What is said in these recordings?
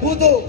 Udo.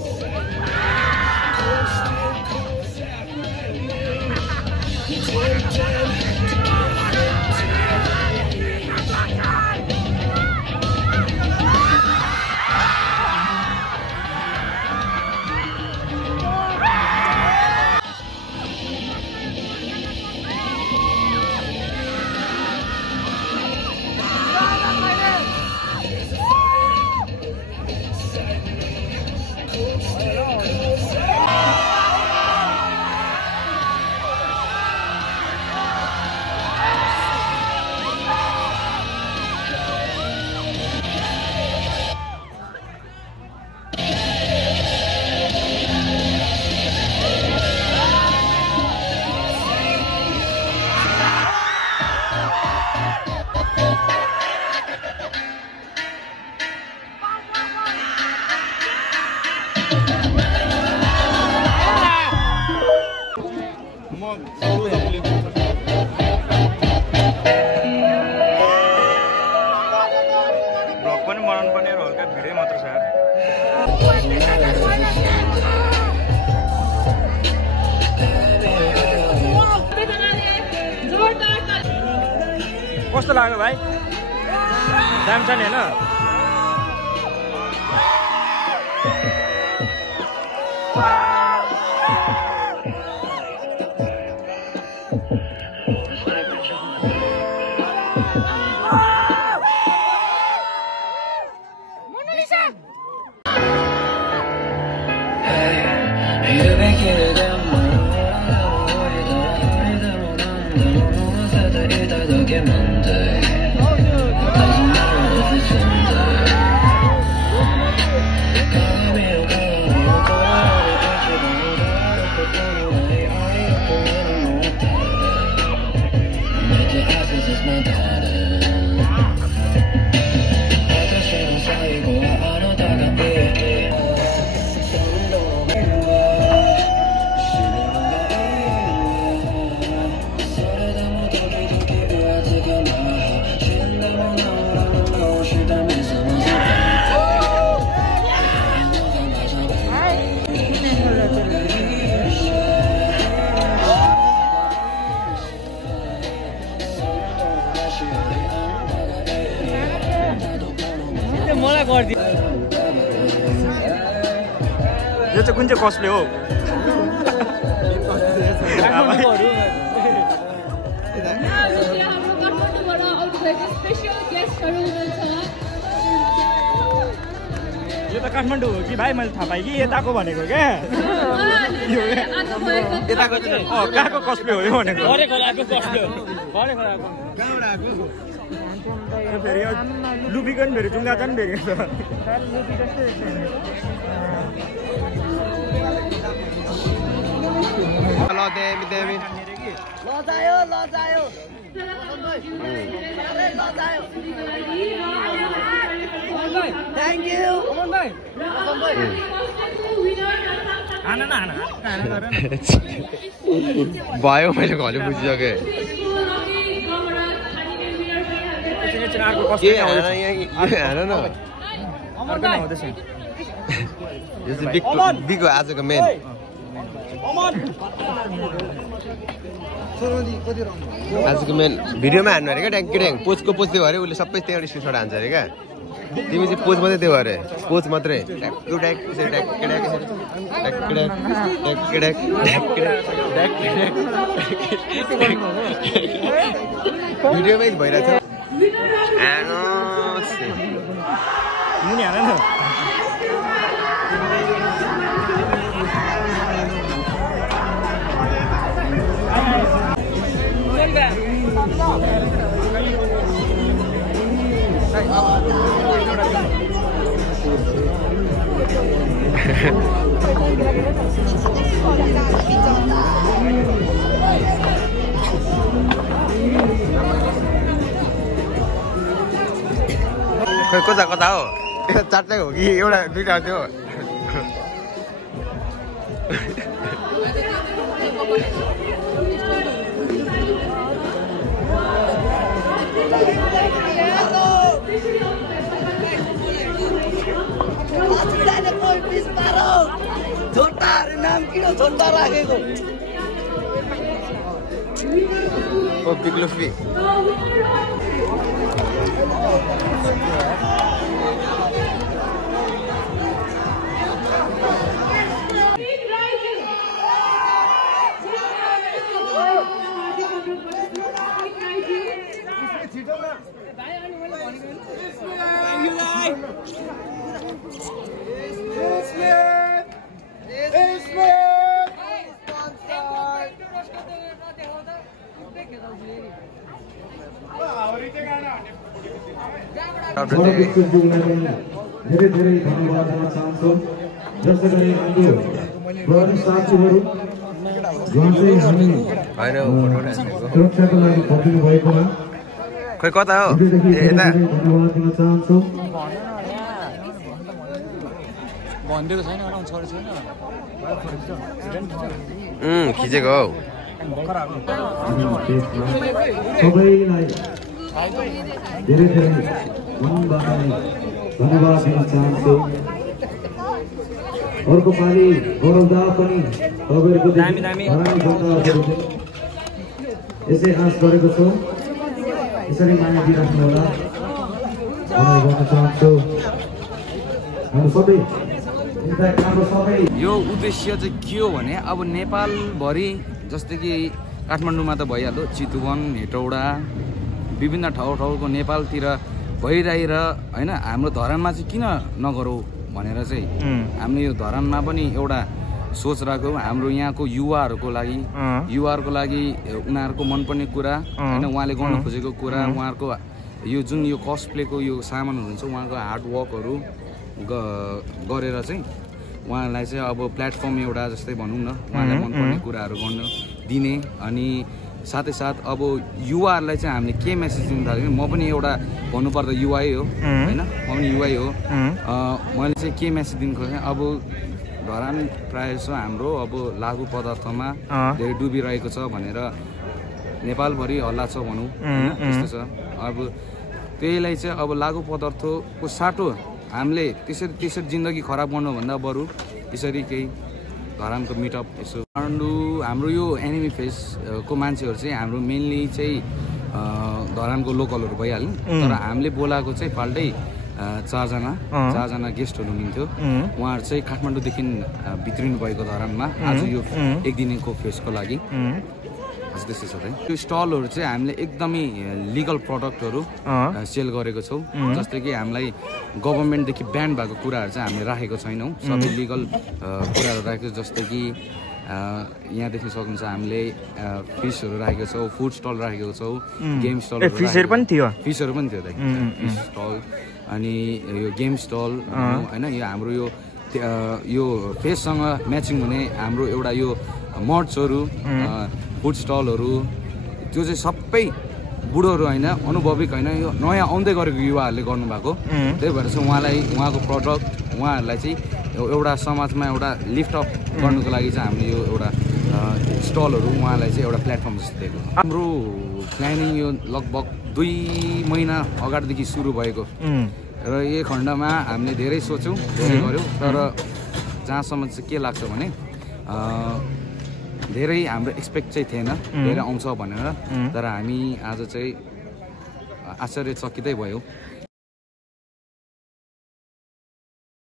कस्तो लाग्यो भाइ दाम छ नि हैन यो चाहिँ कुन चाहिँ कस्टले हो यो त काठमाडौँ हो कि भाइ मैले थाहा पाएँ कि यताको भनेको क्या यताको कहाँको कस्टले हो यो भनेको फेरि लुबिकन फेरि जुङ्गा छन् फेरि देवी लजायो थ्याङ्क यू भयो मैले घरले बुझिसकेँ बिग हो आजको मेन आजको मेन भिडियोमा हान्नु अरे क्या ट्याङ्की ट्याङ पोजको पोज दियो अरे उसले सबै त्यहाँबाट स्क्रिनसट हान्छ अरे क्या तिमी चाहिँ पोज मात्रै दियो अरे पोज मात्रै भिडियोमै भइरहेछ कता कता हो चारटै हो कि एउटा दुईटा थियो ओ बिग लुफी धेरै धेरै धन्यवाद दिन चाहन्छु। जसले गरी हाम्रो प्रहरी साथीहरू जुन चाहिँ हामी सुरक्षाको लागि खटिनु भएकोमा खोइ कता हो यता धन्यवाद दिन चाहन्छु। भन्देको छैन छोरी छैन खिचेको हौ सबैलाई धेरै धेरै मनबाट धन्यवाद दिन चाहन्छु। अर्को पालि गौरवदा पनि तपाईँहरूको यसै आश गरेको छु। यसरी माया दिइराख्नु होला भन्न चाहन्छु। हाम्रो सबै यो उद्देश्य चाहिँ के हो भने अब नेपालभरि जस्तै कि काठमाडौँमा त भइहाल्यो, चितवन, हेटौडा, विभिन्न ठाउँको नेपालतिर भइरहेर होइन, हाम्रो धरानमा चाहिँ किन नगरौँ भनेर चाहिँ हामीले यो धरानमा पनि एउटा सोच राख्यौँ। हाम्रो यहाँको युवाहरूको लागि उनीहरूको मनपर्ने कुरा होइन, उहाँले गर्नु खोजेको कुरा, उहाँहरूको यो जुन यो कस्प्लेको यो सामानहरू हुन्छ उहाँको हार्डवर्कहरू गरेर चाहिँ उहाँलाई चाहिँ अब प्लेटफर्म एउटा जस्तै भनौँ न, उहाँलाई मनपर्ने कुराहरू गर्नु दिने। अनि साथै साथ अब युवाहरूलाई चाहिँ हामीले के मेसेज दिनु थाल्यो, म पनि एउटा भन्नुपर्दा युवै हो होइन, म पनि युवै हो। मैले चाहिँ के मेसेज दिनु खोजेँ, अब धरान प्रायः जसो हाम्रो अब लागु पदार्थमा धेरै डुबिरहेको छ भनेर नेपालभरि हल्ला छ भनौँ, त्यस्तो छ। अब त्यहीलाई चाहिँ अब लागु पदार्थको साटो हामीले त्यसरी जिन्दगी खराब गर्नुभन्दा बरु यसरी केही धरानको मिटअप यसो हाम्रो यो एनिमी फेसको मान्छेहरू चाहिँ हाम्रो मेनली चाहिँ धरानको लोकलहरू भइहाल्यो, तर हामीले बोलाएको चाहिँ फाल्टै चारजना गेस्टहरू हुनुहुन्थ्यो। उहाँहरू चाहिँ काठमाडौँदेखि भित्रिनु भएको धरानमा आज यो एक दिनको फेसको लागि। त्यस्तै छ है। त्यो स्टलहरू चाहिँ हामीले एकदमै लिगल प्रडक्टहरू सेल गरेको छौँ। जस्तै कि हामीलाई गभर्मेन्टदेखि ब्यान भएको कुराहरू चाहिँ हामीले राखेको छैनौँ, सबै लिगल कुराहरू राखेको। जस्तै कि यहाँ देख्न सक्नुहुन्छ हामीले फिसहरू राखेको छौँ, फुड स्टल राखेको छौँ, गेम स्टल, फिसहरू पनि थियो फिस स्टल, अनि यो गेम स्टल होइन। यो हाम्रो यो फेससँग म्याचिङ हुने हाम्रो एउटा यो मर्चहरू, फुड स्टलहरू, त्यो चाहिँ सबै बुढोहरू होइन, अनुभविक होइन, यो नयाँ आउँदै गरेको युवाहरूले गर्नुभएको। त्यही भएर चाहिँ उहाँको प्रडक्ट उहाँहरूलाई चाहिँ एउटा समाजमा एउटा लिफ्टअप गर्नुको लागि चाहिँ हामीले यो एउटा स्टलहरू उहाँलाई चाहिँ एउटा प्लेटफर्म जस्तो दिएको। हाम्रो प्लानिङ यो लगभग 2 महिना अगाडिदेखि सुरु भएको र यो खण्डमा हामीले धेरै सोच्यौँ, धेरै गऱ्यौँ, तर जहाँसम्म चाहिँ के लाग्छ भने धेरै हाम्रो एक्सपेक्ट चाहिँ थिएन धेरै आउँछ भनेर, तर हामी आज चाहिँ आश्चर्यचकितै भयौँ।